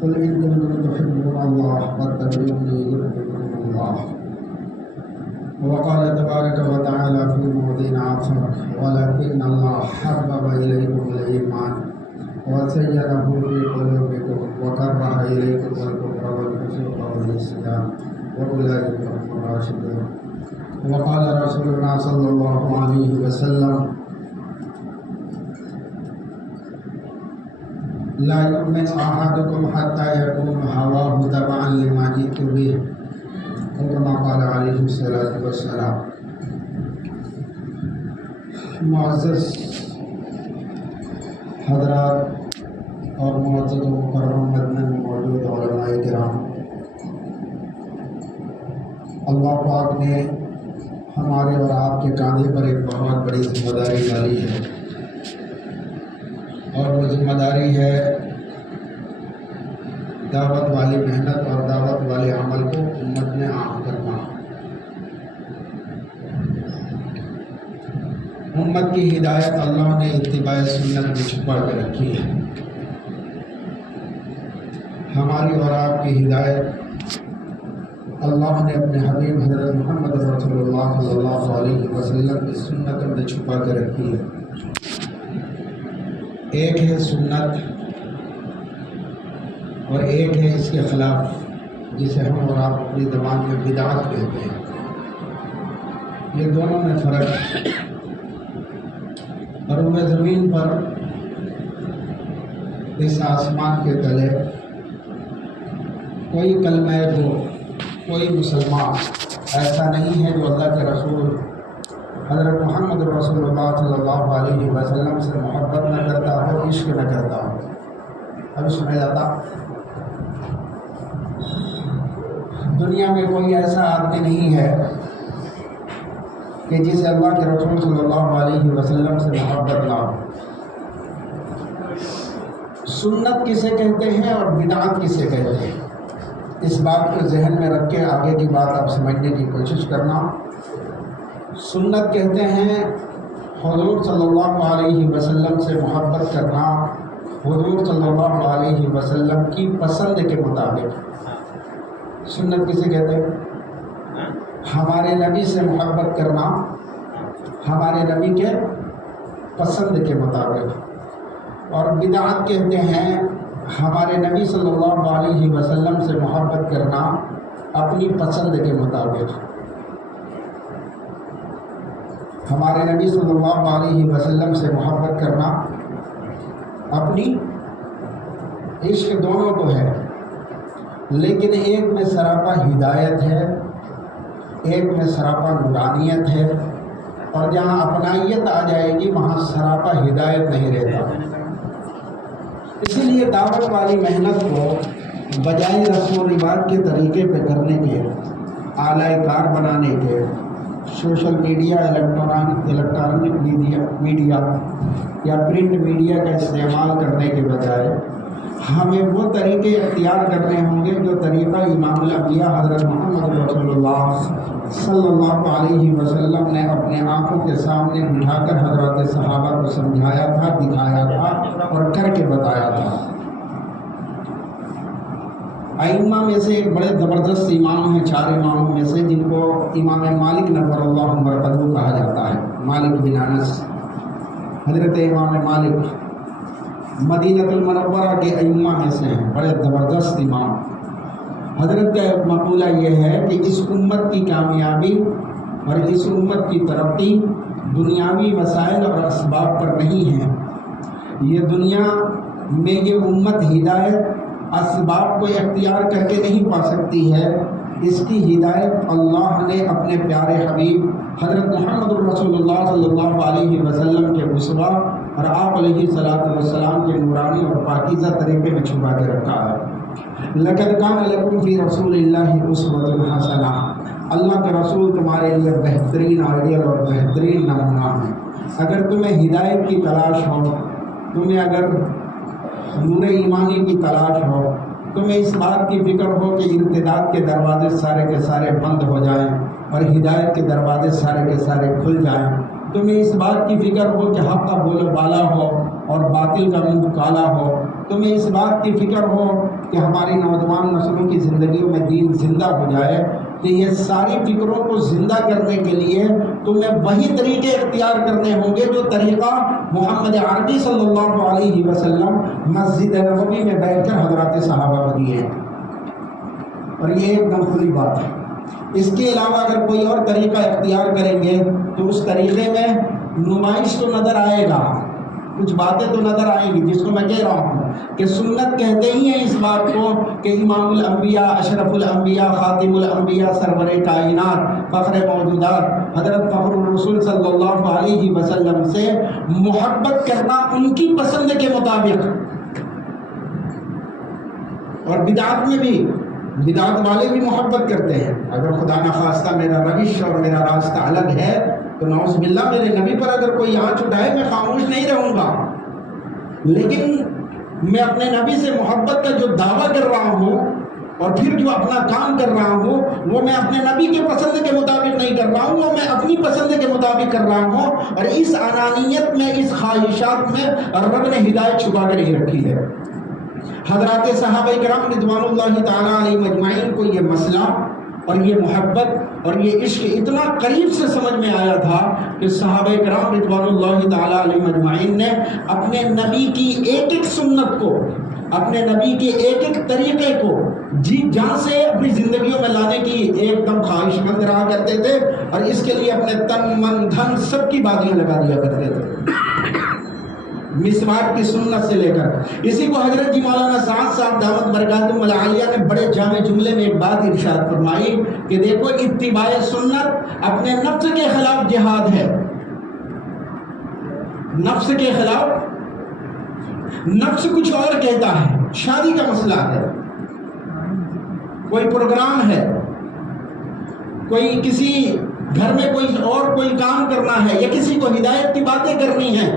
قل إن كنتم تحبون الله فاتبعوني يحببكم الله. وقال تبارك وتعالى في موضع آخر ولكن الله حبب إليكم الإيمان وزينه في قلوبكم وكره إليكم الكفر والفسوق والعصيان وأولئك هم الراشدون. وقال رسولنا صلى الله عليه وسلم لا يؤمن أحدكم حتى يكون هواه تبعا لما جئت به كما قال عليه الصلاة والسلام. معزز حضرات اور معزز و مکرم مدینہ میں موجود علماء کرام، اللہ پاک نے ہمارے اور آپ کے کاندھے پر ایک بہت بڑی ذمہ داری ڈالی ہے، اور وہ ذمہ داری ہے دعوت والی محنت اور دعوت والے عمل کو امت میں عام کرنا۔ امت کی ہدایت اللہ نے اتباع سنت میں چھپا کے رکھی ہے۔ ہماری اور آپ کی ہدایت اللہ نے اپنے حبیب حضرت محمد رسول اللہ صلی اللہ علیہ وسلم کی سنت میں چھپا کے رکھی ہے۔ ایک ہے سنت اور ایک ہے اس کے خلاف، جسے ہم اور آپ اپنی زبان میں بدعت کہتے ہیں۔ یہ دونوں میں فرق ہے۔ اور وہ زمین پر اس آسمان کے تلے کوئی کلمہ گو، کوئی مسلمان ایسا نہیں ہے جو اللہ کے رسول حضرت محمد رسول اللہ صلی اللہ علیہ وسلم سے محبت نہ کرتا ہو، عشق نہ کرتا ہو۔ ابھی سنا جاتا دنیا میں کوئی ایسا آدمی نہیں ہے کہ جسے اللہ کے رسول صلی اللہ علیہ وسلم سے محبت نہ ہو۔ سنت کسے کہتے ہیں اور بدعت کسے کہتے ہیں، اس بات کو ذہن میں رکھ کے آگے کی بات آپ سمجھنے کی کوشش کرنا۔ سنت کہتے ہیں حضور صلی اللہ علیہ وسلم سے محبت کرنا، حضور صلی اللہ علیہ وسلم کی پسند کے مطابق۔ سنت کسے کہتے ہیں؟ ہمارے نبی سے محبت کرنا ہمارے نبی کے پسند کے مطابق۔ اور بدعت کہتے ہیں ہمارے نبی صلی اللہ علیہ وسلم سے محبت کرنا اپنی پسند کے مطابق۔ ہمارے نبی صلی اللہ علیہ وسلم سے محبت کرنا اپنی عشق دونوں کو ہے، لیکن ایک میں سراپا ہدایت ہے، ایک میں سراپا نورانیت ہے، اور جہاں اپنائیت آ جائے گی وہاں سراپا ہدایت نہیں رہتا۔ اسی لیے دعوت والی محنت کو بجائے رسم و رواج کے طریقے پہ کرنے کے، اعلی کار بنانے کے، سوشل میڈیا، الیکٹرانک میڈیا یا پرنٹ میڈیا کا استعمال کرنے کے بجائے ہمیں وہ طریقے اختیار کرنے ہوں گے جو طریقہ امام الانبیاء حضرت محمد رسول اللہ صلی اللہ علیہ وسلم نے اپنے آنکھوں کے سامنے بٹھا کر حضرات صحابہ کو سمجھایا تھا، دکھایا تھا اور کر کے بتایا تھا۔ ائمہ میں سے ایک بڑے زبردست امام ہیں، 4 اماموں میں سے، جن کو امام مالک نور اللہ مرقدہ کہا جاتا ہے، مالک بن انس۔ حضرت امام مالک مدینہ المنورہ کے ائمہ میں سے ہیں، بڑے زبردست امام۔ حضرت کا مقولہ یہ ہے کہ اس امت کی کامیابی اور اس امت کی ترقی دنیاوی وسائل اور اسباب پر نہیں ہے۔ یہ دنیا میں یہ امت ہدایت اسباب کو اختیار کر کے نہیں پا سکتی ہے، اس کی ہدایت اللہ نے اپنے پیارے حبیب حضرت محمد رسول اللہ صلی اللہ علیہ وسلم کے اسوہ اور آپ علیہ السلام کے نورانی اور پاکیزہ طریقے میں چھپا کے رکھا ہے۔ لَقَدْ كَانَ لَكُمْ فِي رَسُولِ اللَّهِ أُسْوَةٌ حَسَنَةٌ، اللہ کے رسول تمہارے لیے بہترین آئیڈیل اور بہترین نمونہ ہے۔ اگر تمہیں ہدایت کی تلاش ہو، تمہیں اگر نور ایمانی کی تلاش ہو، تمہیں اس بات کی فکر ہو کہ ارتداد کے دروازے سارے کے سارے بند ہو جائیں اور ہدایت کے دروازے سارے کے سارے کھل جائیں، تمہیں اس بات کی فکر ہو کہ حق کا بولو بالا ہو اور باطل کا منہ کالا ہو، تمہیں اس بات کی فکر ہو کہ ہماری نوجوان نسلوں کی زندگیوں میں دین زندہ ہو جائے، تو یہ ساری فکروں کو زندہ کرنے کے لیے تمہیں وہی طریقے اختیار کرنے ہوں گے جو طریقہ محمد عربی صلی اللہ علیہ وسلم مسجد نبوی میں بیٹھ کر حضرات صحابہ کو دیے ہیں، اور یہ ایک دم کھلی بات ہے۔ اس کے علاوہ اگر کوئی اور طریقہ اختیار کریں گے تو اس طریقے میں نمائش تو نظر آئے گا، کچھ باتیں تو نظر آئیں گی، جس کو میں کہہ رہا ہوں کہ سنت کہتے ہی ہیں اس بات کو کہ امام الانبیاء، اشرف الانبیاء، خاتم الانبیاء، سرور کائنات، فخر موجودات حضرت فخر الرسول صلی اللہ علیہ وسلم سے محبت کرنا ان کی پسند کے مطابق، اور بدعت میں بھی بدعت والے بھی محبت کرتے ہیں۔ اگر خدا نخواستہ میرا روش اور میرا راستہ الگ ہے تو نعوذ باللہ میرے نبی پر اگر کوئی آنچ اٹھائے میں خاموش نہیں رہوں گا، لیکن میں اپنے نبی سے محبت کا جو دعویٰ کر رہا ہوں اور پھر جو اپنا کام کر رہا ہوں وہ میں اپنے نبی کے پسند کے مطابق نہیں کر رہا ہوں، وہ میں اپنی پسند کے مطابق کر رہا ہوں، اور اس انانیت میں، اس خواہشات میں رب نے ہدایت چھپا کر ہی رکھی ہے۔ حضرات صحابہ کرام رضوان اللہ تعالیٰ علیہ مجمعین کو یہ مسئلہ اور یہ محبت اور یہ عشق اتنا قریب سے سمجھ میں آیا تھا کہ صحابہ کرام رضوان اللہ تعالیٰ علیہ مجمعین نے اپنے نبی کی ایک ایک سنت کو، اپنے نبی کے ایک ایک طریقے کو جی جان سے اپنی زندگیوں میں لانے کی ایک دم خواہش مند رہا کرتے تھے، اور اس کے لیے اپنے تن من دھن سب کی بازیاں لگا دیا کرتے تھے، مسواک کی سنت سے لے کر۔ اسی کو حضرت جی مولانا سعد صاحب دامت برکاتہم العالیہ نے بڑے جامع جملے میں ایک بات ارشاد فرمائی کہ دیکھو اتباع سنت اپنے نفس کے خلاف جہاد ہے، نفس کے خلاف، نفس کچھ اور کہتا ہے، شادی کا مسئلہ ہے، کوئی پروگرام ہے، کوئی کسی گھر میں کوئی کام کرنا ہے یا کسی کو ہدایت کی باتیں کرنی ہیں،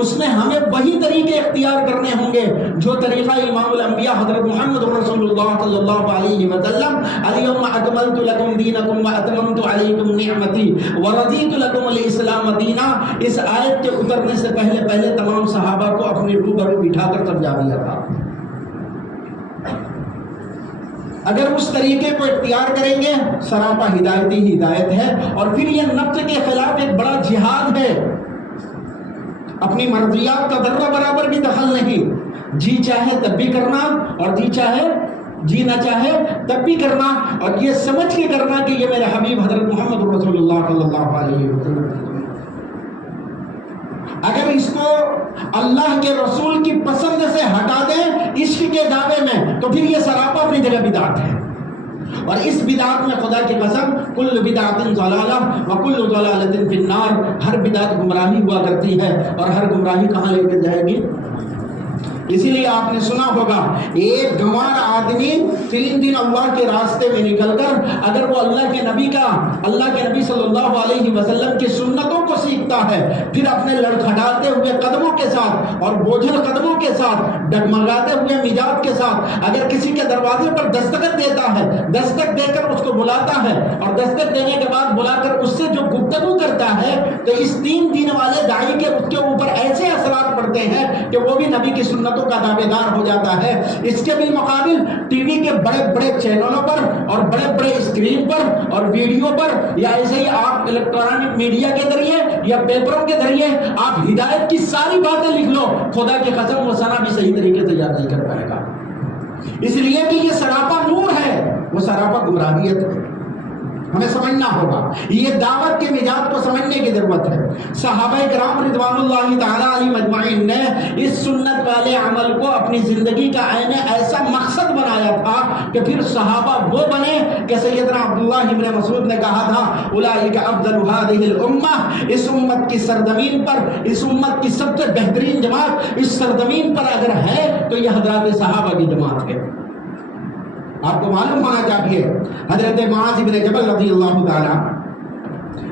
اس میں ہمیں وہی طریقے اختیار کرنے ہوں گے جو طریقہ امام الانبیاء حضرت محمد رسول اللہ صلی اللہ علیہ وسلم الیوم اکملت لکم دینکم واتممت علیکم نعمتی ورضیت لکم الاسلام دینا، اس آیت کے اترنے سے پہلے تمام صحابہ کو اپنی روبرو بٹھا کر سمجھا دیا تھا۔ اگر اس طریقے کو اختیار کریں گے سراپا ہدایت ہی ہدایت ہے، اور پھر یہ نفس کے خلاف ایک بڑا جہاد ہے، اپنی مرضیات کا ذرہ برابر بھی دخل نہیں، جی چاہے تب بھی کرنا اور جی نہ چاہے تب بھی کرنا، اور یہ سمجھ کے کرنا کہ یہ میرے حبیب حضرت محمد رسول اللہ صلی اللہ علیہ وسلم۔ اگر اس کو اللہ کے رسول کی پسند سے ہٹا دیں عشق کے دعوے میں تو پھر یہ سراپا اپنی جگہ بدعت ہے، اور اس بدعت میں خدا کی قسم کل بدعت ضلالہ وکل ضلالۃ فی النار، ہر بدعت گمراہی ہوا کرتی ہے، اور ہر گمراہی کہاں لے کر جائے گی؟ اسی لیے آپ نے سنا ہوگا ایک گنوار آدمی 3 دن اللہ کے راستے میں نکل کر اگر وہ اللہ کے نبی صلی اللہ علیہ وسلم کی سنتوں کو سیکھتا ہے، پھر اپنے لڑکھڑاتے ہوئے قدموں کے ساتھ اور بوجھل قدموں کے ساتھ ڈگمگاتے ہوئے مزاج کے ساتھ اگر کسی کے دروازے پر دستخط دیتا ہے، دستک دے کر اس کو بلاتا ہے، اور دستک دینے کے بعد بلا کر اس سے جو گفتگو کرتا ہے، تو اس 3 دن والے داعی کے اس کے اوپر ایسے اثرات پڑتے ہیں کہ وہ بھی نبی کی سنتوں کا دعوے دار ہو جاتا ہے۔ اس کے بالمقابل ٹی وی کے بڑے بڑے چینلوں پر اور بڑے بڑے اسکرین پر اور ویڈیو پر یا ایسے ہی آپ الیکٹرانک میڈیا کے ذریعے یا پیپروں کے ذریعے آپ ہدایت کی ساری باتیں لکھ لو، خدا کی قسم وہ سنا بھی صحیح طریقے سے یاد نہیں کر پائے گا، اس لیے کہ یہ سراپا نور ہے، وہ سراپا گمراہیت ہے۔ ہمیں سمجھنا ہوگا، یہ دعوت کے مزاج کو سمجھنے کی ضرورت ہے۔ صحابہ کرام رضوان اللہ تعالیٰ علیہ مجمعین نے اس سنت والے عمل کو اپنی زندگی کا عین ایسا مقصد بنایا تھا کہ پھر صحابہ وہ بنے کہ سیدنا عبداللہ ابن مسعود نے کہا تھا اولئک افضل هذه الامہ، اس امت کی سرزمین پر، اس امت کی سب سے بہترین جماعت اس سرزمین پر اگر ہے تو یہ حضرات صحابہ کی جماعت ہے۔ آپ کو معلوم ہونا چاہیے حضرت معاذ بن جبل رضی اللہ تعالیٰ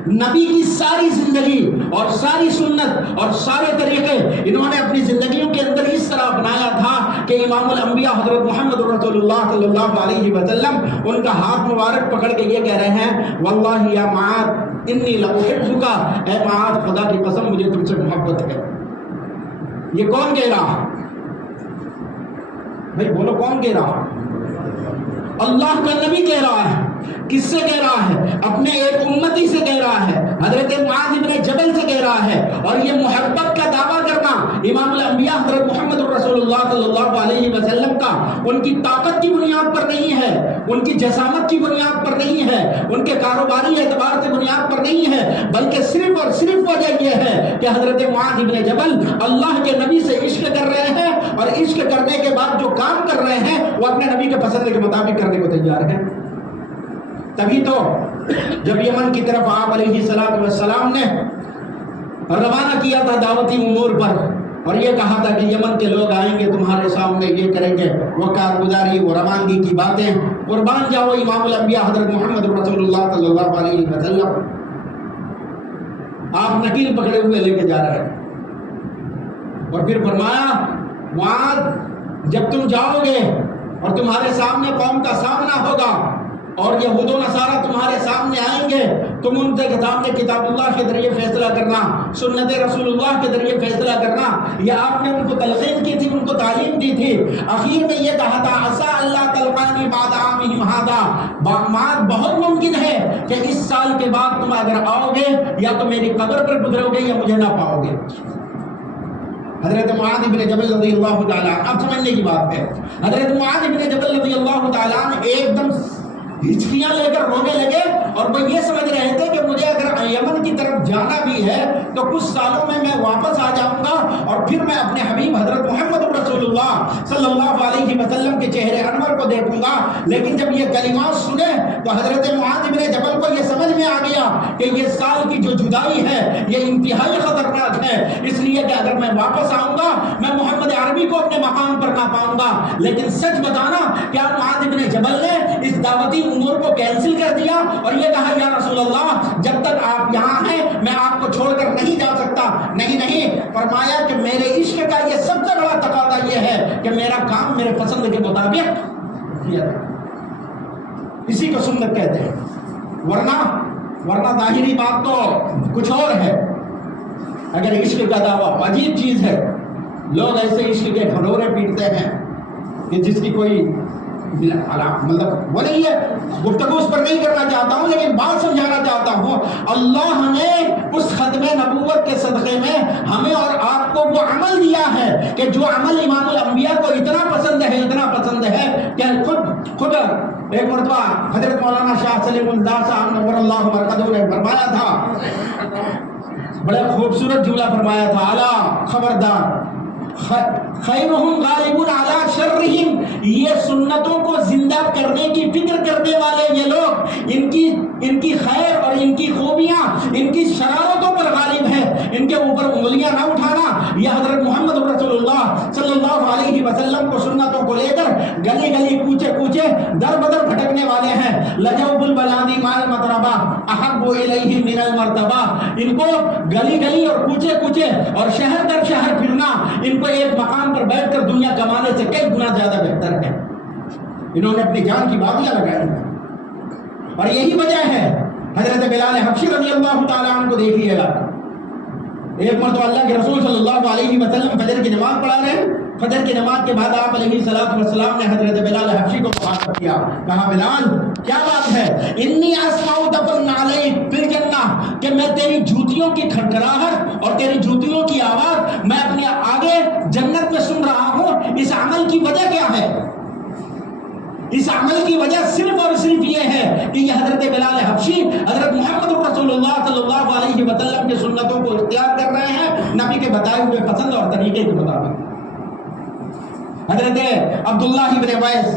نبی کی ساری زندگی اور ساری سنت اور سارے طریقے انہوں نے اپنی زندگیوں کے اندر اس طرح اپنایا تھا کہ امام الانبیاء حضرت محمد رسول اللہ صلی اللہ علیہ وسلم ان کا ہاتھ مبارک پکڑ کے یہ کہہ رہے ہیں واللہ یا معاذ انی لاحبک، اے معاذ خدا کی قسم مجھے تم سے محبت ہے۔ یہ کون کہہ رہا؟ بھائی بولو کون کہہ رہا؟ اللہ کا نبی کہہ رہا ہے۔ کس سے کہہ رہا ہے؟ اپنے ایک امتی سے کہہ رہا ہے، حضرت معاذ بن جبل سے کہہ رہا ہے۔ اور یہ محبت کا دعویٰ کرنا امام الانبیاء حضرت محمد رسول اللہ صلی اللہ علیہ وسلم کا ان کی طاقت کی بنیاد پر نہیں ہے، ان کی جسامت کی بنیاد پر نہیں ہے، ان کے کاروباری اعتبار سے بنیاد پر نہیں ہے، بلکہ صرف اور صرف وجہ یہ ہے کہ حضرت معاذ بن جبل اللہ کے نبی سے عشق کر رہے ہیں، اور عشق کرنے کے بعد جو کام کر رہے ہیں وہ اپنے نبی کے پسند کے مطابق کرنے کو تیار ہیں۔ تبھی تو جب یمن کی طرف آپ علیہ السلام نے روانہ کیا تھا دعوتی امور پر، اور یہ کہا تھا کہ یمن کے لوگ آئیں گے تمہارے سامنے، یہ کریں گے، وہ کارگزاری، وہ روانگی کی باتیں، قربان جاؤ امام الانبیاء حضرت محمد رسول اللہ صلی اللہ علیہ وسلم آپ نکیل پکڑے ہوئے لے کے جا رہے ہیں۔ اور پھر فرمایا معاذ جب تم جاؤ گے اور تمہارے سامنے قوم کا سامنا ہوگا اور یہود و نصارہ تمہارے سامنے آئیں گے، تم ان کے سامنے کتاب اللہ کے ذریعے فیصلہ کرنا، سنت رسول اللہ کے ذریعے فیصلہ کرنا۔ یہ آپ نے ان کو تلقین کی تھی، ان کو تعلیم دی تھی۔ اخیر میں یہ کہا تھا عسیٰ اللہ تلقانی بعد عامہم ھذا، بہت ممکن ہے کہ اس سال کے بعد تم اگر آؤ گے یا تو میری قبر پر گزرو گے یا مجھے نہ پاؤ گے۔ حضرت معاذ بن جبل رضی اللہ تعالیٰ، اب سمجھنے کی بات ہے، حضرت معاذ بن جبل رضی اللہ تعالیٰ ایک دم ہچکیاں لے کر رونے لگے، اور وہ یہ سمجھ رہے تھے کہ مجھے اگر یمن کی طرف جانا بھی ہے تو کچھ سالوں میں واپس آ جاؤں گا، اور پھر میں اپنے حبیب حضرت محمد رسول اللہ صلی اللہ علیہ وسلم کے چہرے انور کو دیکھوں گا۔ لیکن جب یہ کلمات سنے تو حضرت معاذ بن جبل کو یہ سمجھ میں آ گیا کہ یہ سال کی جو جدائی ہے یہ انتہائی خطرناک ہے، اس لیے کہ اگر میں واپس آؤں گا میں محمد عربی کو اپنے مقام پر نہ پاؤں گا۔ لیکن سچ بتانا کیا معاذ بن جبل نے اس دعوتی امور کو کینسل کر دیا اور یہ کہا یا رسول اللہ جب تک آپ یہاں ہیں میں آپ کو چھوڑ کر نہیں جا سکتا؟ نہیں، فرمایا کہ میرے عشق کا یہ سب سے بڑا تقاضا یہ ہے کہ میرا کام میرے پسند کے مطابق کیا جائے، اسی کو سنت کہتے ہیں۔ ورنہ ظاہری بات تو کچھ اور ہے۔ اگر عشق کا دعویٰ عجیب چیز ہے، لوگ ایسے عشق کے گھنورے پیٹتے ہیں کہ جس کی کوئی مطلب وہ نہیں ہے، گفتگو اس پر نہیں کرنا چاہتا ہوں، لیکن بات سمجھانا چاہتا ہوں۔ اللہ نے اس ختم نبوت کے صدقے میں ہمیں اور آپ کو وہ عمل دیا ہے کہ جو عمل امام الانبیاء کو اتنا پسند ہے کہ خود ایک مرتبہ حضرت مولانا شاہ سلیم اللہ صاحب نور اللہ مرقدہ نے فرمایا تھا، بڑا خوبصورت جملہ فرمایا تھا، الا خبردار خیرہم غالب علی شرہم، یہ سنتوں کو زندہ کرنے کی فکر کرنے والے یہ لوگ ان کی خیر اور ان کی خوبیاں ان کی شرارتوں پر غالب ہیں، ان کے اوپر انگلیاں نہ اٹھانا۔ یہ حضرت محمد رسول اللہ صلی اللہ علیہ وسلم کو سنتوں کو لے کر گلی گلی کوچے در بدر بھٹکنے والے ہیں۔ لجوب البلادی مال مطربہ احب الیہ من المرتبہ، ان کو گلی اور کوچے اور شہر در شہر پھرنا ان کو ایک مقام پر بیٹھ کر دنیا کمانے سے کئی گنا زیادہ بہتر ہے۔ انہوں نے اپنی جان کی بازیاں لگائی ہیں، اور یہی وجہ ہے حضرت بلال حبشی رضی اللہ تعالیٰ عنہ کو دیکھیے گا، ایک مرتبہ اللہ کے رسول صلی اللہ علیہ وسلم فجر کی نماز پڑھا رہے ہیں، فجر کی نماز کے بعد آپ علیہ السلام نے حضرت بلال حبشی کو مخاطب کیا، کہا بلال کیا بات ہے؟ انی اسمع دفن علیک فی الجنہ، کہ میں تیری جوتیوں کی کھڑکھڑاہٹ اور تیری جوتیوں کی آواز میں اپنے آگے جنت میں سن رہا ہوں، اس عمل کی وجہ کیا ہے؟ اس عمل کی وجہ صرف اور صرف یہ ہے کہ یہ حضرت بلال حبشی حضرت محمد رسول اللہ صلی اللہ علیہ وسلم کی سنتوں کو اختیار کر رہے ہیں نبی کے بتائے ہوئے پسند اور طریقے کے مطابق۔ حضرت عبداللہ ابن اویس،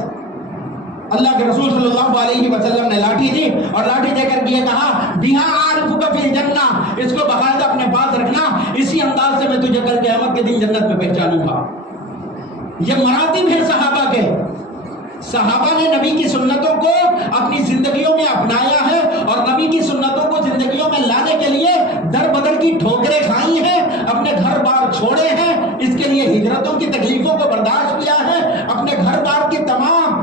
اللہ کے رسول صلی اللہ علیہ وسلم نے لاٹھی دی اور لاٹھی دے کر یہ کہا بہا عارفک فی الجنہ، اس کو باقاعدہ اپنے پاس رکھنا، اسی انداز سے میں تجھے کل قیامت کے دن جنت میں پہچانوں گا۔ یہ مراتب ہے صحابہ کے، صحابہ نے نبی کی سنتوں کو اپنی زندگیوں میں اپنایا ہے اور نبی کی سنتوں کو زندگیوں میں لانے کے لیے در بدر کی ٹھوکریں کھائی ہیں، اپنے گھر بار چھوڑے ہیں، اس کے لیے ہجرتوں کی تکلیفوں کو برداشت کیا ہے، اپنے گھر بار کی تمام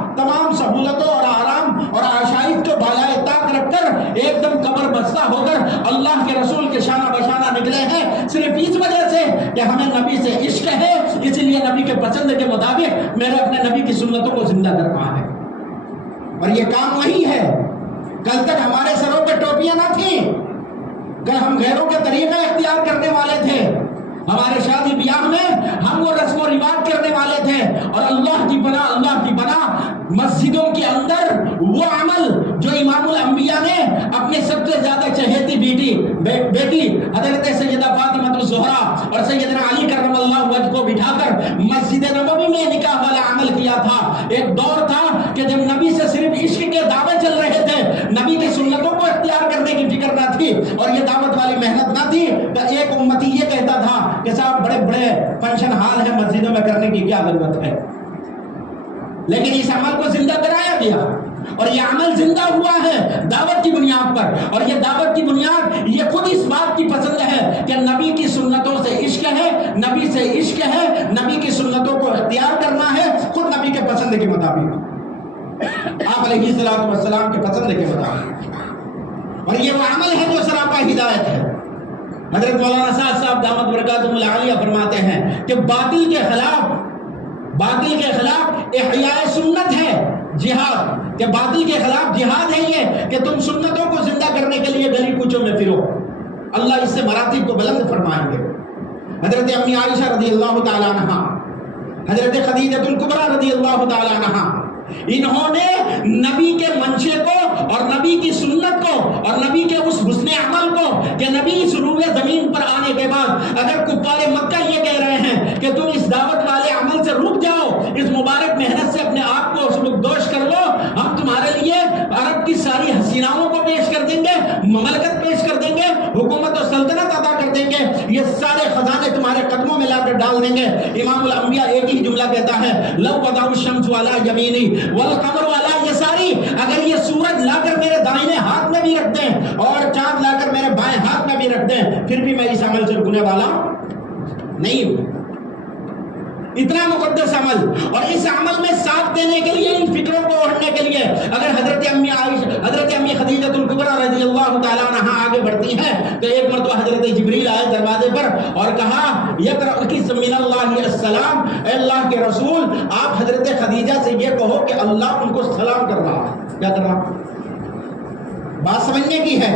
سہولتوں اور آرام اور آشائش کو بالائے طاق رکھ کر ایک دم قبر بستہ ہو کر اللہ کے رسول کے شانہ بشانہ نکلے ہیں، صرف اس وجہ سے کہ ہمیں نبی سے عشق ہے، اس لیے نبی کے پسند کے مطابق میرے اپنے نبی کی سنتوں کو زندہ کرنا ہے۔ اور یہ کام وہی ہے۔ کل تک ہمارے سروں پہ ٹوپیاں نہ تھیں، کل ہم غیروں کے طریقہ اختیار کرنے والے تھے، ہمارے شادی بیاہ میں ہم وہ رسم و رواج کرنے والے تھے، اور اللہ کی پناہ مسجدوں کے اندر وہ عمل جو امام الانبیاء نے اپنے سب سے زیادہ چہیتی بیٹی حضرت سیدہ فاطمہ الزہرا اور سیدنا علی کرم اللہ وجہ کو بٹھا کر مسجد نبوی میں نکاح والا عمل کیا تھا۔ ایک دور تھا کہ جب نبی سے صرف عشق کے دعوے چل رہے تھے، نبی کی سنتوں کو اختیار کرنے کی فکر نہ تھی اور یہ دعوت والی محنت نہ تھی، تو ایک امتی یہ کہتا تھا کہ صاحب بڑے بڑے فنکشن ہال ہیں، مسجدوں میں کرنے کی کیا ضرورت ہے؟ لیکن اس عمل کو زندہ کرایا گیا، اور یہ عمل زندہ ہوا ہے دعوت کی بنیاد پر، اور یہ دعوت کی بنیاد یہ خود اس بات کی پسند ہے کہ نبی کی سنتوں سے عشق ہے، نبی سے عشق ہے، نبی کی سنتوں کو اختیار کرنا ہے خود نبی کے پسند کے مطابق، آپ علیہ السلام کے پسند کے مطابق، اور یہ وہ عمل ہے جو سراپا ہدایت ہے۔ حضرت مولانا صاحب دامت برکاتہم العالیہ فرماتے ہیں کہ باطل کے خلاف احیاء سنت ہے جہاد، کہ باطل کے خلاف جہاد ہے یہ کہ تم سنتوں کو زندہ کرنے کے لیے گلی کوچوں میں پھرو، اللہ اس سے مراتب کو بلند فرمائیں گے۔ حضرت امی عائشہ رضی اللہ تعالیٰ عنہا، حضرت خدیجہ الکبریٰ رضی اللہ تعالیٰ عنہا، انہوں نے نبی کے منشے کو اور نبی کی سنت کو اور نبی کے اس حسن عمل کو کہ نبی اس روئے زمین پر آنے کے بعد اگر کفار مکہ یہ کہہ رہے ہیں کہ تم اس دعوت والے عمل سے رک جاؤ، اس مبارک محنت سے اپنے آپ کو سبکدوش کر لو، ہم تمہارے لیے عرب کی ساری حسیناؤں کو پیش کر دیں گے، مملکت پیش کر دیں گے، حکومت و سلطنت عطا کر دیں گے، یہ سارے خزانے تمہارے قدموں میں لا کر ڈال دیں گے۔ امام الانبیاء ایک ہی جملہ کہتا ہے، لو وضعوا الشمس علی یمینی والقمر علی یساری، اگر یہ سورج لا کر میرے دائیں ہاتھ میں بھی رکھ دیں اور چاند لا کر میرے بائیں ہاتھ میں بھی رکھ دیں، پھر بھی میں اس عمل سے رکنے والا نہیں ہوں۔ اتنا مقدس عمل، اور اس عمل میں ساتھ دینے کے لیے، ان فکروں کو اوڑھنے کے لیے اگر حضرت امی خدیجہ الکبریٰ رضی اللہ تعالیٰ عنہا آگے بڑھتی ہیں تو ایک مرتبہ حضرت جبریل آئے دروازے پر اور کہا، یقرأ من اللہ السلام، اے اللہ کے رسول آپ حضرت خدیجہ سے یہ کہو کہ اللہ ان کو سلام کر رہا ہے۔ کیا کر رہا؟ بات سمجھنے کی ہے،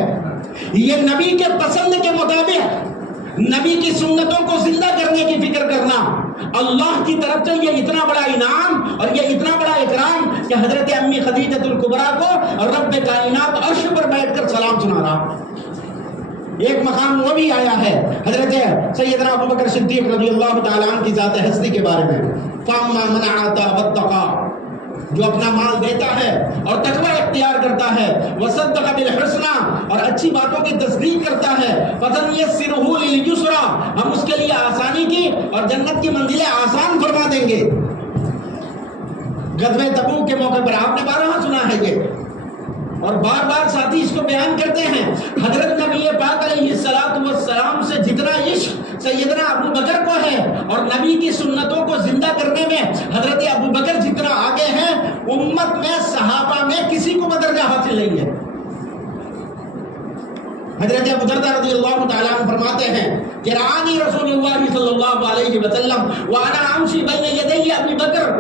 یہ نبی کے پسند کے مطابق نبی کی سنتوں کو زندہ کرنے کی فکر کرنا، اللہ کی طرف سے یہ اتنا بڑا انعام اور یہ اتنا بڑا اکرام کہ حضرت امی خدیجہ الکبریٰ کو رب کائنات عرش پر بیٹھ کر سلام سنا رہا۔ ایک مقام وہ بھی آیا ہے حضرت سیدنا ابوبکر صدیق رضی اللہ تعالیٰ عنہ کی ذات ہستی کے بارے میں، فَأَمَّا مَنْ أَعْطَىٰ وَاتَّقَىٰ، جو اپنا مال دیتا ہے اور تقوی اختیار کرتا ہے، وَصَدَّقَ بِالْحُسْنَىٰ، اور اچھی باتوں کی تصدیق کرتا ہے، فَسَنُيَسِّرُهُ لِلْيُسْرَىٰ، ہم اس کے لیے آسانی کی اور جنت کی منزلیں آسان فرما دیں گے۔ غزوہ تبوک کے موقع پر آپ نے بارہا سنا ہے یہ، اور بار بار ساتھی اس کو بیان کرتے ہیں، حضرت نبی پاک علیہ السلام سے جتنا عشق سیدنا ابو بکر کو ہے، اور نبی کی سنتوں کو زندہ کرنے میں حضرت ابو بکر جتنا آگے ہیں، امت میں صحابہ میں کسی کو درجہ حاصل نہیں ہے۔ حضرت ابو دردہ رضی اللہ تعالیٰ عنہ فرماتے ہیں کہ رآنی رسول اللہ صلی اللہ علیہ وسلم وانا امشی بین یدی ابی بکر،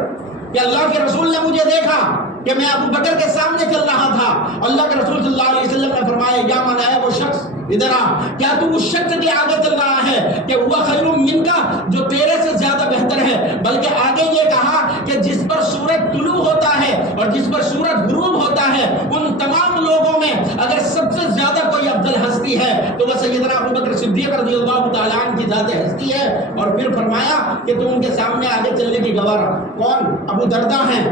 کہ اللہ کے رسول نے مجھے دیکھا کہ میں ابو بکر کے سامنے چل رہا تھا۔ اللہ کے رسول صلی اللہ علیہ وسلم نے فرمایا، یا من ہے وہ شخص، ادھر آ، کیا تو اس شخص کے آگے چل رہا ہے کہ وہ خیر من کا، جو تیرے سے زیادہ بہتر ہے، بلکہ آگے یہ کہا کہ جس پر سورج طلوع ہوتا ہے اور جس پر سورج غروب ہوتا ہے، ان تمام لوگوں میں اگر سب سے زیادہ کوئی افضل ہستی ہے تو وہ سیدنا ابو بکر صدیق رضی اللہ تعالیٰ عنہ کی ذات ہستی ہے۔ اور پھر فرمایا کہ تم ان کے سامنے آگے چلنے کی گواہ کون؟ ابو دردہ ہیں۔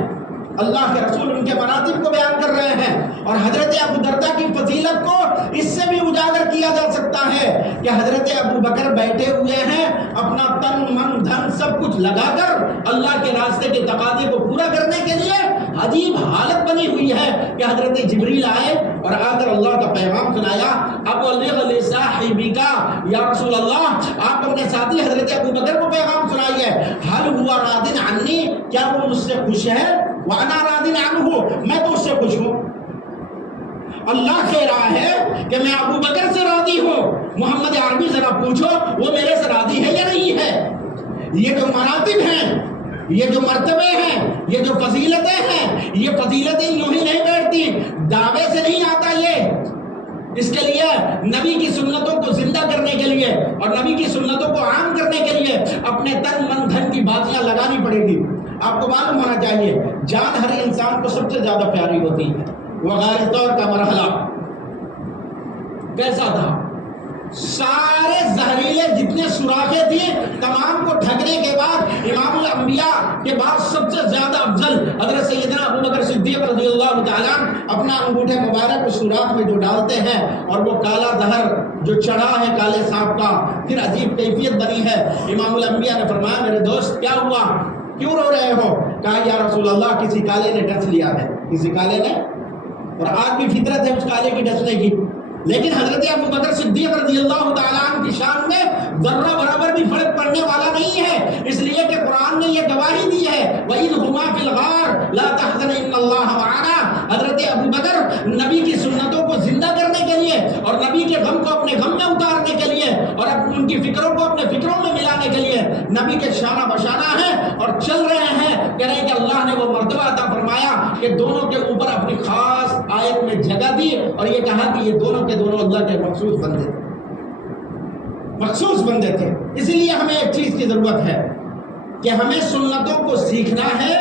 اللہ کے رسول ان کے مراتب کو بیان کر رہے ہیں، اور حضرت ابو دردہ کی فضیلت کو اس سے بھی اجاگر کیا جا سکتا ہے کہ حضرت ابو بکر بیٹھے ہوئے ہیں، اپنا تن من دھن سب کچھ لگا کر اللہ کے راستے کے تقاضے کو پورا کرنے کے لیے عجیب حالت بنی ہوئی ہے کہ حضرت جبریل آئے اور آ کر اللہ کا پیغام سنایا، ابلغ لصاحبک یا رسول اللہ، آپ اپنے ساتھی حضرت ابو بکر کو پیغام سنائیے، هل هو راض عنی، کیا وہ مجھ سے خوش ہے؟ وانا راض عنہ، میں تو اس سے خوش ہوں۔ اللہ کہہ رہا ہے کہ میں ابو بکر سے راضی ہوں، محمد عربی ذرا پوچھو وہ میرے سے راضی ہے یا نہیں ہے؟ یہ جو مراتب ہیں، یہ جو مرتبے ہیں، یہ جو فضیلتیں ہیں، یہ فضیلتیں یوں ہی نہیں بیٹھتی، دعوے سے نہیں آتا یہ۔ اس کے لیے نبی کی سنتوں کو زندہ کرنے کے لیے اور نبی کی سنتوں کو عام کرنے کے لیے اپنے تن من دھن کی بازیاں لگانی پڑے گی۔ آپ کو معلوم ہونا چاہیے جان ہر انسان کو سب سے زیادہ پیاری ہوتی ہے۔ وغار طور کا مرحلہ کیسا تھا؟ سارے زہریلے جتنے سوراخیں تھے تمام کو ڈھکنے کے بعد امام الانبیاء کے بعد سب سے زیادہ افضل حضرت سیدنا ابو بکر صدیق رضی اللہ تعالیٰ اپنا انگوٹھے مبارک اس سوراخ میں جو ڈالتے ہیں اور وہ کالا زہر جو چڑھا ہے کالے سانپ کا، پھر عجیب کیفیت بنی ہے۔ امام الانبیاء نے فرمایا میرے دوست کیا ہوا، کیوں رو رہے ہو؟ کہا یا رسول اللہ کسی کالے نے ڈس لیا ہے، کسی کالے نے، اور آج بھی فطرت ہے اس کالے کی ڈسنے کی، لیکن حضرت ابو بکر صدیق رضی اللہ تعالیٰ عنہ کی شان میں ذرہ برابر بھی فرق پڑنے والا نہیں ہے، اس لیے کہ قرآن نے یہ گواہی دی ہے وَإِذْ هُمَا فِي الْغَارِ لَا تَحْزَنْ إِنَّ اللَّهَ مَعَنَا۔ حضرت ابو بکر نبی کی سنتوں کو زندہ کرنے کے لیے اور نبی کے غم کو اپنے غم میں اتارنے کے لیے اور ان کی فکروں کو اپنے فکروں میں ملانے کے لیے نبی کے شانہ بشانہ ہیں اور چل رہے ہیں، کہہ رہے ہیں کہ اللہ نے وہ مرتبہ عطا فرمایا کہ دونوں کے اوپر اپنی خاص آیت میں جگہ دی اور یہ کہا کہ یہ دونوں کے دونوں اللہ کے مخصوص بندے تھے، مخصوص بندے تھے۔ اسی لیے ہمیں ایک چیز کی ضرورت ہے کہ ہمیں سنتوں کو سیکھنا ہے،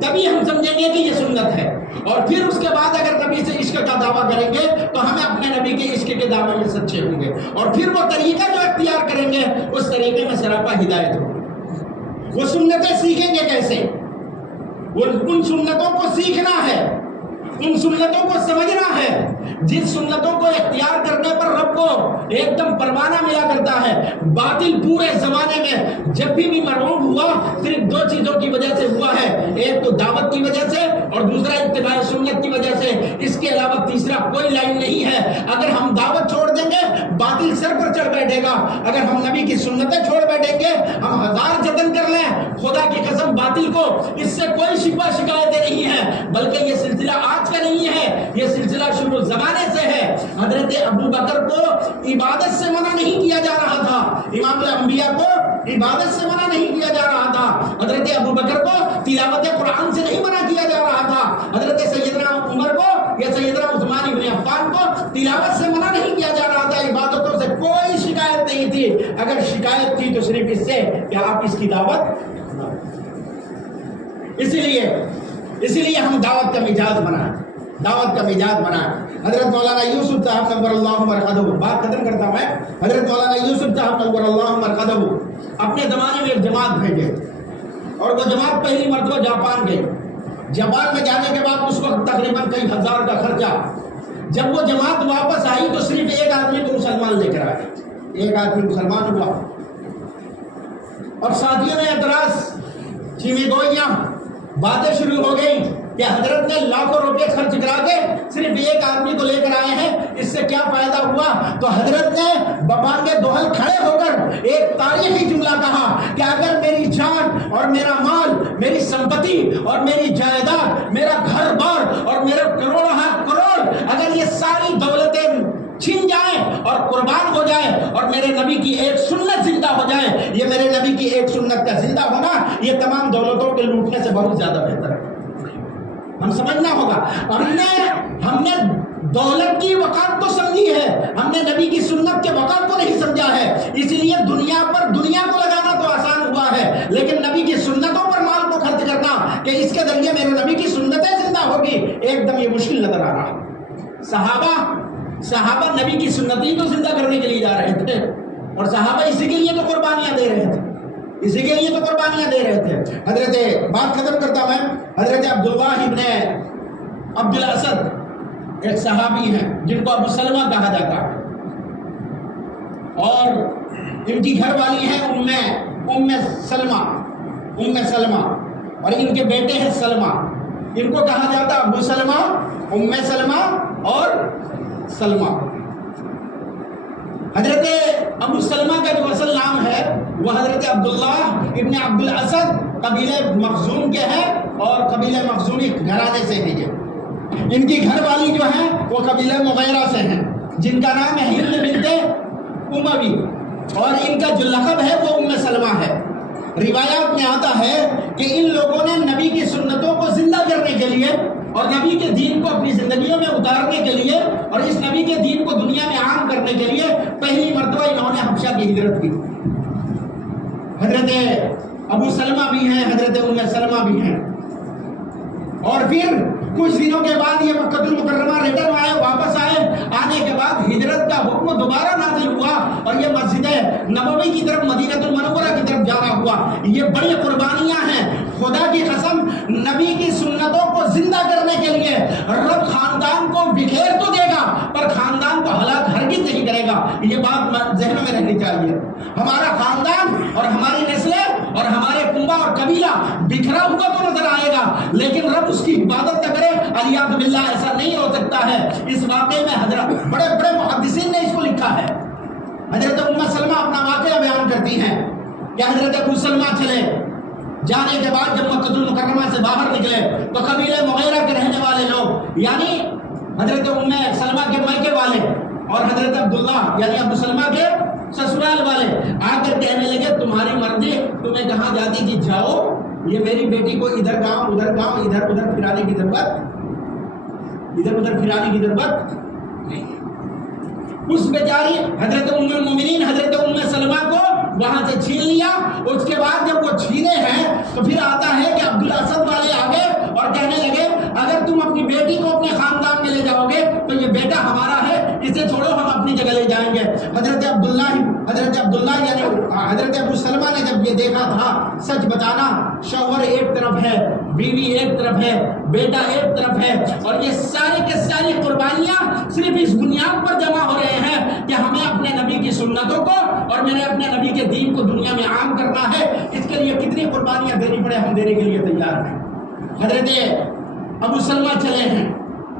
تبھی ہم سمجھیں گے کہ یہ سنت ہے، اور پھر اس کے بعد اگر نبی سے عشق کا دعویٰ کریں گے تو ہمیں اپنے نبی کے عشق کے دعوے میں سچے ہوں گے، اور پھر وہ طریقہ جو اختیار کریں گے اس طریقے میں سراپا ہدایت ہوگی۔ وہ سنتیں سیکھیں گے کیسے؟ ان سنتوں کو سیکھنا ہے، ان سنتوں کو سمجھنا ہے، جن سنتوں کو اختیار کرنے پر رب کو ایک دم پروانہ ملا کرتا ہے۔ باطل پورے زمانے میں جب بھی مرعوب ہوا صرف دو چیزوں کی وجہ سے ہوا ہے، ایک تو دعوت کی وجہ سے اور دوسرا اتباع سنت کی وجہ سے، اس کے علاوہ تیسرا کوئی لائن نہیں ہے۔ اگر ہم دعوت چھوڑ دیں گے باطل سر پر چڑھ بیٹھے گا، اگر ہم نبی کی سنتیں چھوڑ بیٹھیں گے ہم ہزار جتن کر لیں، خدا کی قسم باطل کو اس سے کوئی شکوہ شکایتیں نہیں ہیں، بلکہ یہ سلسلہ آج کا نہیں ہے، یہ سلسلہ شروع زمانے سے ہے۔ حضرت ابو بکر کو عبادت سے منع نہیں کیا جا رہا تھا، امام الانبیاء کو عبادت سے منع نہیں کیا جا رہا تھا، حضرت ابو بکر کو تلاوت قرآن سے نہیں منع کیا جا رہا تھا، حضرت سیدنا عمر کو یا سیدنا عثمان بن عفان کو تلاوت سے منع نہیں کیا جا رہا تھا، عبادتوں سے کوئی شکایت نہیں تھی۔ اگر شکایت تھی تو صرف اس سے کہ آپ اس کی دعوت، اسی لیے ہم دعوت کا مزاج بنائیں، دعوت کا مزاج بنائیں۔ حضرت مولانا یوسف صاحب نور اللہ مرقدہ، بات ختم کرتا میں، حضرت مولانا یوسف صاحب نور اللہ مرقدہ اپنے زمانے میں ایک جماعت بھیجے اور وہ جماعت پہلی مرتبہ جاپان گئی۔ جاپان میں جانے کے بعد اس وقت تقریباً کئی ہزار کا خرچہ، جب وہ جماعت واپس آئی تو صرف ایک آدمی کو مسلمان لے کر آئے، ایک آدمی مسلمان ہوا، اور ساتھیوں نے اعتراض، چیمی گوئیاں، باتیں شروع ہو گئی کہ حضرت نے لاکھوں روپے خرچ کرا کے صرف ایک آدمی کو لے کر آئے ہیں، اس سے کیا فائدہ ہوا؟ تو حضرت نے ببانگ دوحل کھڑے ہو کر ایک تاریخی جملہ کہا کہ اگر میری جان اور میرا مال، میری سمپتی اور میری جائیداد، میرا گھر بار اور میرے کروڑ کروڑ، اگر یہ ساری دولتیں چھن جائیں اور قربان ہو جائے اور میرے نبی کی ایک سنت زندہ ہو جائے، یہ میرے نبی کی ایک سنت کا زندہ ہونا یہ تمام دولتوں کے لوٹنے سے بہت زیادہ بہتر ہے۔ ہم سمجھنا ہوگا، ہم نے دولت کی وقار تو سمجھی ہے، ہم نے نبی کی سنت کے وقار کو نہیں سمجھا ہے، اسی لیے دنیا پر دنیا کو لگانا تو آسان ہوا ہے، لیکن نبی کی سنتوں پر مال کو خرچ کرنا کہ اس کے ذریعے میرے نبی کی سنتیں زندہ ہوگی، ایک دم یہ مشکل نظر آ رہا۔ صحابہ نبی کی سنتیں تو زندہ کرنے کے لیے جا رہے تھے، اور صحابہ اسی کے لیے تو قربانیاں دے رہے تھے، اسی کے لیے تو قربانیاں دے رہے تھے۔ حضرت بات ختم کرتا میں، حضرت عبداللہ ابن عبد الاسد ایک صحابی ہیں جن کو ابو سلمہ کہا جاتا ہے، اور ان کی گھر والی ہیں ام سلمہ، اور ان کے بیٹے ہیں سلمہ، ان کو کہا جاتا ہے ابو سلمہ، ام سلمہ اور سلمہ۔ حضرت ابو سلمہ کا جو اصل نام ہے وہ حضرت عبداللہ ابن عبد الاسد قبیلہ مخزوم کے ہیں، اور قبیلہ مخزومی گھرانے سے ہیں یہ۔ ان کی گھر والی جو ہیں وہ قبیلہ مغیرہ سے ہیں، جن کا نام ہے ہند بنت اموی، اور ان کا جو لقب ہے وہ ام سلمہ ہے۔ روایات میں آتا ہے کہ ان لوگوں نے نبی کی سنتوں کو زندہ کرنے کے لیے اور نبی کے دین کو اپنی زندگیوں میں اتارنے کے لیے اور اس نبی کے دین کو دنیا میں عام کرنے کے لیے پہلی مرتبہ انہوں نے حبشہ کی ہجرت کی. حضرت ابو سلمہ بھی ہیں، حضرت ام سلمہ بھی ہیں. اور پھر کچھ دنوں کے بعد یہ مکہ المکرمہ ریٹرن آئے، واپس آئے. آنے کے بعد ہجرت کا حکم دوبارہ نازل ہوا اور یہ مسجد نبوی کی طرف، مدینہ المنورہ کی طرف جانا ہوا. یہ بڑی قربانیاں ہیں. خدا کی قسم، نبی کی سنتوں کو زندہ کرنے کے لیے رب خاندان کو بکھیر تو دے گا پر خاندان کو ہلاک ہرگز نہیں کرے گا. یہ بات ذہن میں رہنی چاہیے. ہمارا خاندان اور ہماری نسلیں اور ہمارے کنبہ اور قبیلہ بکھرا ہوا تو نظر آئے گا، لیکن رب اس کی حفاظت نہ کرے. علیہ باللہ ایسا نہیں ہو سکتا ہے. اس واقعے میں حضرت بڑے بڑے محدثین نے اس کو لکھا ہے. حضرت ام سلمہ اپنا واقعہ بیان کرتی ہیں کہ حضرت ابو سلمہ چلے، جانے کے بعد جب مکہ المکرمہ سے باہر نکلے تو قبیلہ مغیرہ کے رہنے والے لوگ، یعنی حضرت ام سلمہ کے مائکے والے اور حضرت عبداللہ یعنی ابو سلمہ کے سسرال والے آ کر کہنے لگے نہیں مرضی، تمہیں کہاں جاتی تھی جاؤ، یہ میری بیٹی کو ادھر گاؤں ادھر گاؤں ادھر ادھر پھرانے کی ضرورت نہیں. اس بیچاری حضرت ام المومنین حضرت ام سلمہ کو وہاں سے چھین لیا. اس کے بعد جب وہ چھینے ہیں تو پھر آتا ہے کہ عبد الاسد والے آگے اور کہنے لگے اگر تم اپنی بیٹی کو اپنے خاندان میں لے جاؤ گے تو یہ بیٹا ہمارا ہے، اسے چھوڑو، ہم اپنی جگہ لے جائیں گے. حضرت عبداللہ یعنی حضرت ابو سلمہ نے جب یہ دیکھا تھا، سچ بتانا شوہر ایک طرف ہے، بیوی ایک طرف ہے، بیٹا ایک طرف ہے، اور یہ ساری کے ساری قربانیاں صرف اس بنیاد پر جمع ہو رہے ہیں کہ ہمیں اپنے نبی کی سنتوں کو اور میں نے اپنے نبی کے دین کو دنیا میں عام کرنا ہے. اس کے لیے کتنی قربانیاں دینی پڑے ہم دینے کے لیے تیار ہیں. حضرت ابو سلمہ چلے ہیں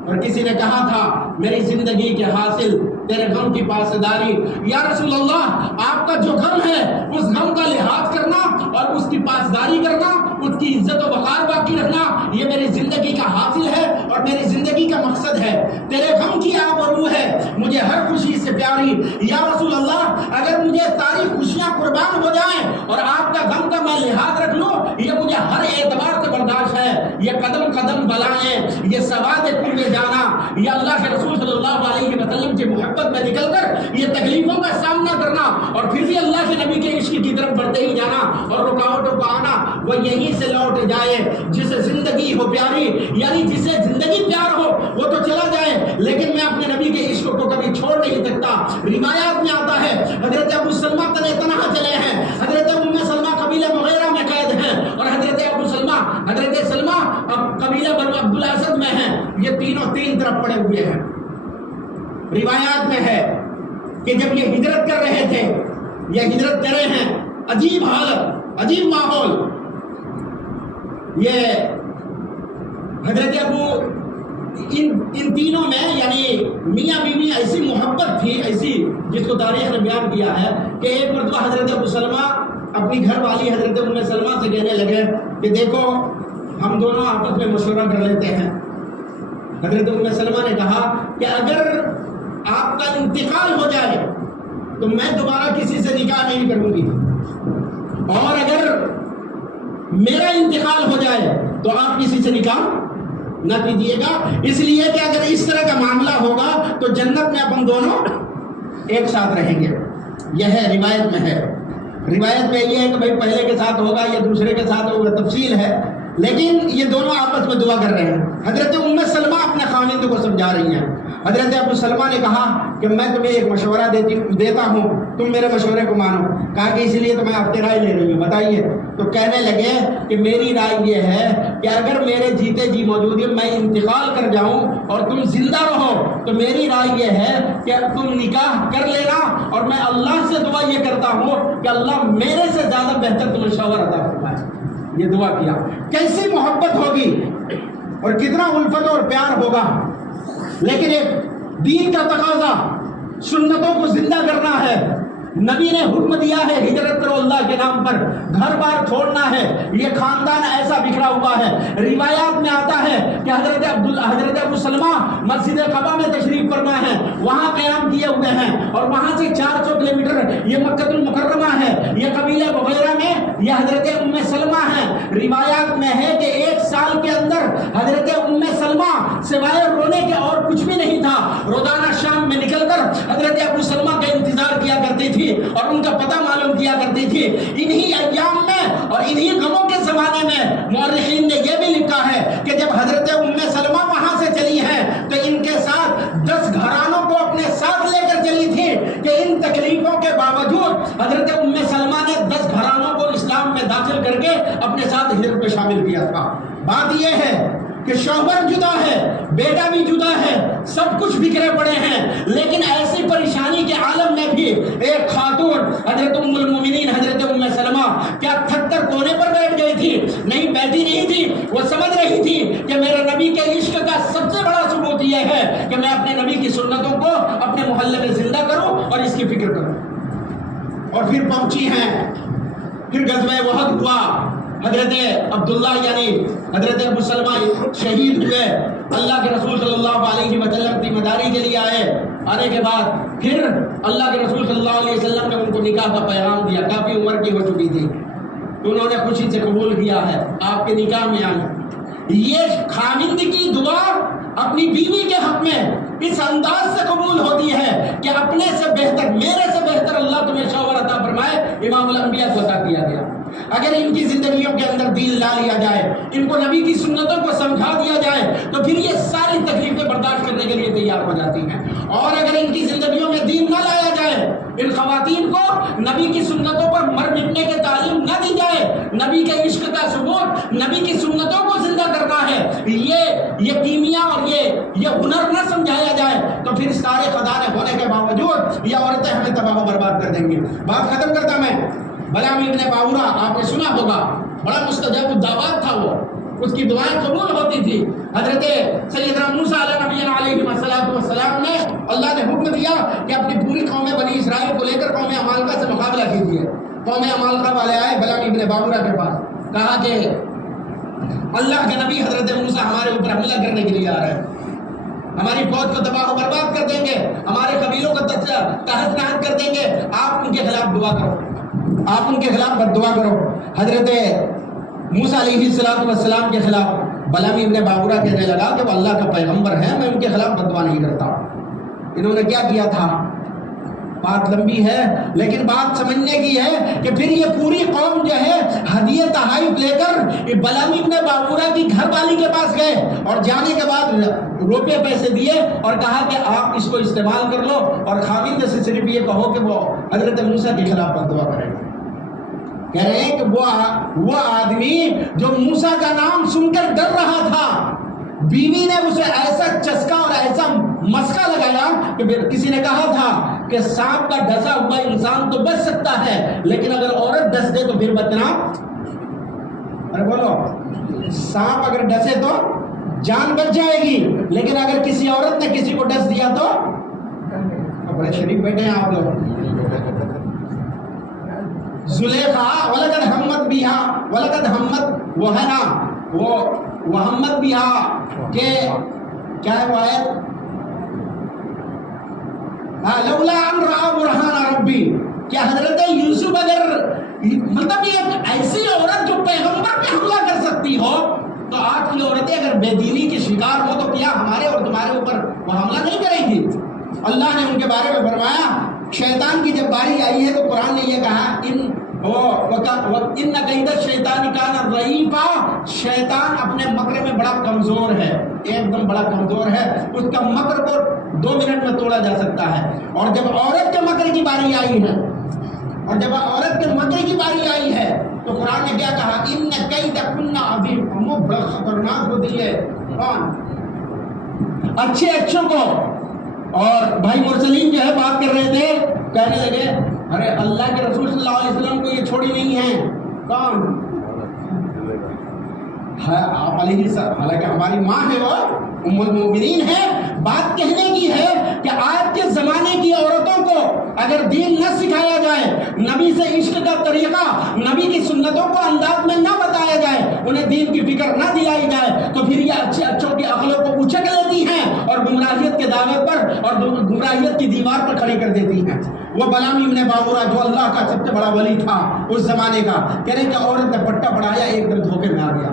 اور کسی نے کہا تھا میری زندگی کے حاصل تیرے غم کی پاسداری. یا رسول اللہ، آپ کا جو غم ہے اس غم کا لحاظ کرنا اور اس کی پاسداری کرنا، اس کی عزت و وقار باقی رکھنا، یہ میری زندگی کا حاصل ہے اور میری زندگی کا مقصد ہے. تیرے غم کی آب و روح ہے مجھے ہر خوشی سے پیاری. یا رسول اللہ، اگر مجھے ساری خوشیاں قربان ہو جائیں اور آپ کا غم کا میں لحاظ رکھ لوں، یہ مجھے ہر اعتبار سے برداشت ہے. یہ قدم قدم بلائیں، یہ سواد کل جانا، یہ اللہ کے رسول صلی اللہ علیہ وسلم کی محبت میں نکل کر یہ تکلیفوں کا سامنا کرنا اور پھر بھی اللہ کے نبی کے عشق کی طرف بڑھتے ہی جانا اور رکاوٹوں کو آنا، وہ یہیں سے لوٹ جائے. جسے زندگی ہو پیاری، یعنی جسے زندگی پیار ہو وہ تو چلا جائے، لیکن میں اپنے نبی کے عشق کو کبھی چھوڑ نہیں سکتا. روایات میں آتا ہے حضرت ابو سلمہ تنہا چلے ہیں، حضرت ام سلمہ قبیلہ مغیرہ میں قید ہیں اور حضرت ابو سلمہ حضرت سلمہ اب قبیلہ بنو عبد الاسد میں ہیں. یہ تینوں تین طرف پڑے ہوئے ہیں. روایات میں ہے کہ جب یہ ہجرت کر رہے تھے، یہ ہجرت کرے ہیں، عجیب حالت، عجیب ماحول. یہ حضرت ابو ان تینوں میں یعنی میاں بیوی ایسی محبت تھی، ایسی جس کو تاریخ نے بیان کیا ہے کہ ایک مرتبہ حضرت ابو سلمہ اپنی گھر والی حضرت ام سلمہ سے کہنے لگے کہ دیکھو ہم دونوں آپس میں مشورہ کر لیتے ہیں. حضرت ام سلمہ نے کہا کہ اگر آپ کا انتقال ہو جائے تو میں دوبارہ کسی سے نکاح نہیں کروں گی، اور اگر میرا انتقال ہو جائے تو آپ کسی سے نکاح نہ کیجیے گا، اس لیے کہ اگر اس طرح کا معاملہ ہوگا تو جنت میں اپن دونوں ایک ساتھ رہیں گے. یہ ہے روایت میں ہے. روایت میں یہ ہے کہ بھائی پہلے کے ساتھ ہوگا یا دوسرے کے ساتھ ہوگا، تفصیل ہے، لیکن یہ دونوں آپس میں دعا کر رہے ہیں. حضرت ام سلمہ اپنے خاوند کو سمجھا رہی ہیں. حضرت ابو سلمہ نے کہا کہ میں تمہیں ایک مشورہ دیتا ہوں، تم میرے مشورے کو مانو. کہا کہ اس لیے تو میں آپ کی رائے لے رہی ہوں، بتائیے. تو کہنے لگے کہ میری رائے یہ ہے کہ اگر میرے جیتے جی موجودگی میں انتقال کر جاؤں اور تم زندہ رہو تو میری رائے یہ ہے کہ تم نکاح کر لینا، اور میں اللہ سے دعا یہ کرتا ہوں کہ اللہ میرے سے زیادہ بہتر تمہیں شوہر عطا فرمائے. یہ دعا کیا. کیسی محبت ہوگی اور کتنا الفت اور پیار ہوگا. لیکن ایک دین کا تقاضا، سنتوں کو زندہ کرنا ہے. نبی نے حکم دیا ہے ہجرت کرو اللہ کے نام پر، گھر بار چھوڑنا ہے. یہ خاندان ایسا بکھرا ہوا ہے. روایات میں آتا ہے کہ حضرت ابو سلمہ مسجد قباء میں تشریف فرما ہے، وہاں قیام کیے ہوئے ہیں، اور وہاں سے 400 کلومیٹر یہ مکہ المکرمہ ہے. یہ قبیلہ وغیرہ میں یہ حضرت ام سلمہ ہیں. روایات میں ہے کہ 1 سال کے اندر حضرت ام سلمہ سوائے رونے کے اور کچھ بھی نہیں تھا. روزانہ شام میں نکل کر حضرت ابو سلمہ کا انتظار کیا کرتی تھی اور ان کا پتہ معلوم کیا کرتی تھی. انہی ایام میں اور انہی غموں کے زمانے میں مورخین نے یہ بھی لکھا ہے کہ جب حضرت ام سلمہ وہاں سے چلی ہیں تو ان کے ساتھ 10 گھرانوں کو اپنے ساتھ لے کر چلی تھی کہ ان تکلیفوں کے باوجود حضرت ام سلمہ نے 10 گھرانوں کو اسلام میں داخل کر کے اپنے ساتھ ہجرت میں شامل کیا تھا. بات یہ ہے کہ شوہر جدا ہے, بیٹا بھی جدا ہے, سب کچھ بکھرے پڑے ہیں, لیکن ایسی پریشانی کے عالم میں بھی ایک خاتون حضرت ام المومنین حضرت ام سلمہ کیا تھک کر کونے پر بیٹھ گئی تھی؟ نہیں, بیٹھی نہیں تھی. وہ سمجھ رہی تھی کہ میرے نبی کے عشق کا سب سے بڑا ثبوت یہ ہے کہ میں اپنے نبی کی سنتوں کو اپنے محلے میں زندہ کروں اور اس کی فکر کروں. اور پھر پہنچی ہیں, پھر غزوہ احد ہوا, حضرت عبداللہ یعنی حضرت ابو سلمہ شہید ہوئے. اللہ کے رسول صلی اللہ علیہ وسلم ذمہ داری کے لیے آئے. آنے کے بعد پھر اللہ کے رسول صلی اللہ علیہ وسلم نے ان کو نکاح کا پیغام دیا. کافی عمر کی ہو چکی تھی, انہوں نے خوشی سے قبول کیا ہے آپ کے نکاح میں آنا. یہ خاوند کی دعا اپنی بیوی کے حق میں اس انداز سے قبول ہوتی ہے کہ اپنے سے بہتر, میرے سے بہتر اللہ تمہیں شوہر عطا فرمائے. امام الانبیاء کو عطا کیا گیا. اگر ان کی زندگیوں کے اندر دین لا لیا جائے, ان کو نبی کی سنتوں کو سمجھا دیا جائے تو پھر یہ ساری تکلیفیں برداشت کرنے کے لیے تیار ہو جاتی ہیں. اور اگر ان کی زندگیوں میں دین نہ لایا جائے, ان خواتین کو نبی کی سنتوں پر مر مٹنے کی تعلیم نہ دی جائے, نبی کے عشق کا ثبوت, نبی کی سنتوں کو زندہ کرنا ہے, یہ کیمیا اور یہ ہنر نہ سمجھایا جائے تو پھر سارے خزانے ہونے کے باوجود یہ عورتیں ہمیں تباہ و برباد کر دیں گی. بات ختم کرتا میں. بلعام ابن باورہ آپ نے سنا ہوگا, بڑا مستجاب الدعوات تھا وہ, اس کی دعائیں قبول ہوتی تھی. حضرت سیدنا موسیٰ علیہ السلام نے اللہ نے حکم دیا کہ اپنی پوری قوم بنی اسرائیل کو لے کر قوم عمالقہ سے مقابلہ کیجیے. قوم عمالقہ والے آئے بلعام ابن باورہ کے پاس, کہا کہ اللہ کے نبی حضرت موسیٰ ہمارے اوپر حملہ کرنے کے لیے آ رہے ہیں, ہماری فوج کو تباہ و برباد کر دیں گے, ہمارے قبیلوں کو تحت نحت کر دیں گے, آپ ان کے خلاف دعا کرو, آپ ان کے خلاف بد دعا کرو. حضرت موسیٰ علیہ السلام کے خلاف بلعام ابن باورہ کہنے لگا کہ وہ اللہ کا پیغمبر ہے, میں ان کے خلاف بد دعا نہیں کرتا. انہوں نے کیا کیا تھا, بات لمبی ہے لیکن بات سمجھنے کی ہے کہ پھر یہ پوری قوم جو ہے ہدیہ تحائف لے کر بلعام ابن باورہ کی گھر والی کے پاس گئے اور جانے کے بعد روپے پیسے دیے اور کہا کہ آپ اس کو استعمال کر لو اور خاوند سے صرف یہ کہو کہ وہ حضرت موسیٰ کے خلاف بد دعا کرے. کہہ رہے ہیں کہ وہ آدمی جو موسیٰ کا نام سن کر ڈر رہا تھا, بیوی نے اسے ایسا چسکا اور ایسا مسکا لگایا کہ کسی نے کہا تھا کہ سانپ کا ڈسا ہوا انسان تو بچ سکتا ہے لیکن اگر عورت ڈس دے تو پھر بچنا, ارے بولو, سانپ اگر ڈسے تو جان بچ جائے گی لیکن اگر کسی عورت نے کسی کو ڈس دیا تو بڑے شریف بیٹھے ہیں آپ لوگ. زلیخا ولقد ہمت بیہا, ولقد ہمت وہ ہے نا وہ ہمت بیہا کہ کیا ہے وہ آیت, لولا ان رأى برہان ربی, کیا حضرت یوسف اگر مطلب یہ ایک ایسی عورت جو پیغمبر پہ حملہ کر سکتی ہو تو آج کی عورتیں اگر بے دینی کی شکار ہو تو کیا ہمارے اور تمہارے اوپر وہ حملہ نہیں کریں گی؟ اللہ نے ان کے بارے میں فرمایا, شیطان کی جب باری آئی ہے تو قرآن نے یہ کہا ان کید الشیطان کان ضعیفا, شیطان اپنے مکر میں بڑا کمزور ہے, ایک دم بڑا کمزور ہے, اس کا مکر کو 2 منٹ میں توڑا جا سکتا ہے. اور جب عورت کے مکر کی باری آئی ہے تو قرآن نے کیا کہا, ان کیدکن عظیم, وہ بڑا خطرناک ہوتی ہے. کون اچھے اچھوں کو. اور بھائی مرسلین جو ہے بات کر رہے تھے, کہنے لگے ارے اللہ کے رسول صلی اللہ علیہ وسلم کو یہ چھوڑی نہیں ہے. کون ہے آپ علیہ السلام, حالانکہ ہماری ماں ہے, وہ ام المومنین ہے. بات کہنے کی ہے کہ آج کے زمانے کی عورتوں کو اگر دین نہ سکھایا جائے, نبی سے عشق کا طریقہ, نبی کی سنتوں کو انداز میں نہ بتایا جائے, انہیں دین کی فکر نہ دلائی جائے تو پھر یہ اچھے اچھوں کی عقلوں کو اچک لیتی ہیں اور گمراہیت کے دعوے پر اور گمراہیت کی دیوار پر کھڑی کر دیتی ہیں۔ وہ بلام ابن باورہ جو اللہ کا سب سے بڑا ولی تھا اس زمانے کا، کہہ رہے کہ عورت نے پٹا پڑھایا، ایک دم دھوکے میں آ گیا،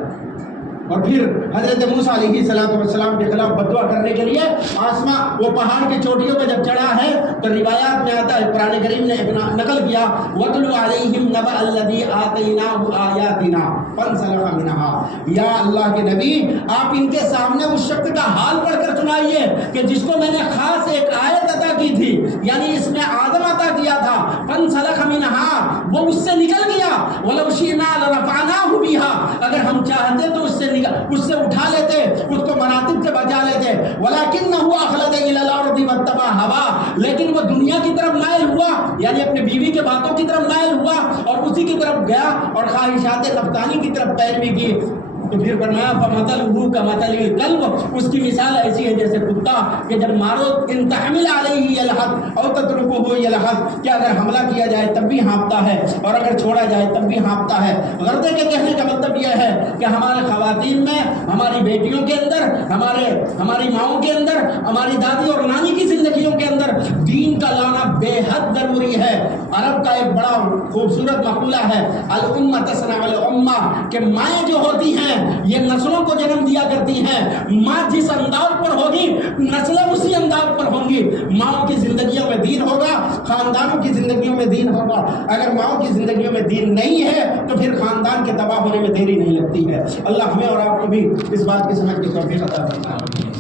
اور پھر حضرت موسیٰ علیہ السلام کے خلاف بدعا کرنے کے لیے آسماں وہ پہاڑ کی چوٹیوں پہ جب چڑھا ہے تو روایات میں آتا ہے، قرآن کریم نے نقل کیا وَاتْلُ عَلَيْهِمْ نَبَأَ الَّذِي آتَيْنَاهُ آيَاتِنَا فَانْسَلَخَ مِنْهَا۔ یا اللہ کے نبی آپ ان کے سامنے اس شخص کا حال پڑھ کر سنائیے کہ جس کو میں نے خاص ایک آیت عطا کی تھی، یعنی اس میں آدم عطا کیا تھا، فَانْسَلَخَ مِنْهَا، وہ اس سے نکل گیا، وَلَوْ شِئْنَا لَرَفَعْنَاهُ بِهَا، اگر ہم چاہتے تو اس سے اٹھا لیتے، اس کو مناطق سے بچا لیتے، وَلَكِنَّهُ أَخْلَدَ إِلَى الْأَرْضِ وَاتَّبَعَ هَوَاهُ، لیکن وہ دنیا کی طرف مائل ہوا، یعنی اپنے بیوی کے باتوں کی طرف مائل ہوا اور اسی کی طرف گیا اور خواہشات نفسانی کی طرف پیروی کی۔ تو پھر فرمایا فَمَثَلُهُ كَمَثَلِ الْكَلْبِ، اس کی مثال ایسی ہے جیسے کتا کہ جب مارو ان تحمل علیہ یلحق او تترکہ یلحق، کہ اگر حملہ کیا جائے تب بھی ہانپتا ہے اور اگر چھوڑا جائے تب بھی ہانپتا ہے۔ غرضے کے کہنے کا مطلب یہ ہے کہ ہمارے خواتین میں، ہماری بیٹیوں کے اندر، ہماری ماؤں کے اندر، ہماری دادی اور نانی کی زندگیوں کے اندر دین کا لانا بے حد ضروری ہے۔ عرب کا ایک بڑا خوبصورت مقولہ ہے الامہ تصنع الامہ، کہ مائیں جو ہوتی ہیں یہ نسلوں کو جنم دیا کرتی ہیں، ماں جس انداز پر ہوگی نسلیں اسی انداز پر ہوں گی۔ ماؤں کی زندگیوں میں دین ہوگا، خاندانوں کی زندگیوں میں دین ہوگا۔ اگر ماؤں کی زندگیوں میں دین نہیں ہے تو پھر خاندان کے تباہ ہونے میں دیری نہیں لگتی ہے۔ اللہ ہمیں اور آپ کو بھی اس بات کی سمجھ کی توفیق عطا فرمائے۔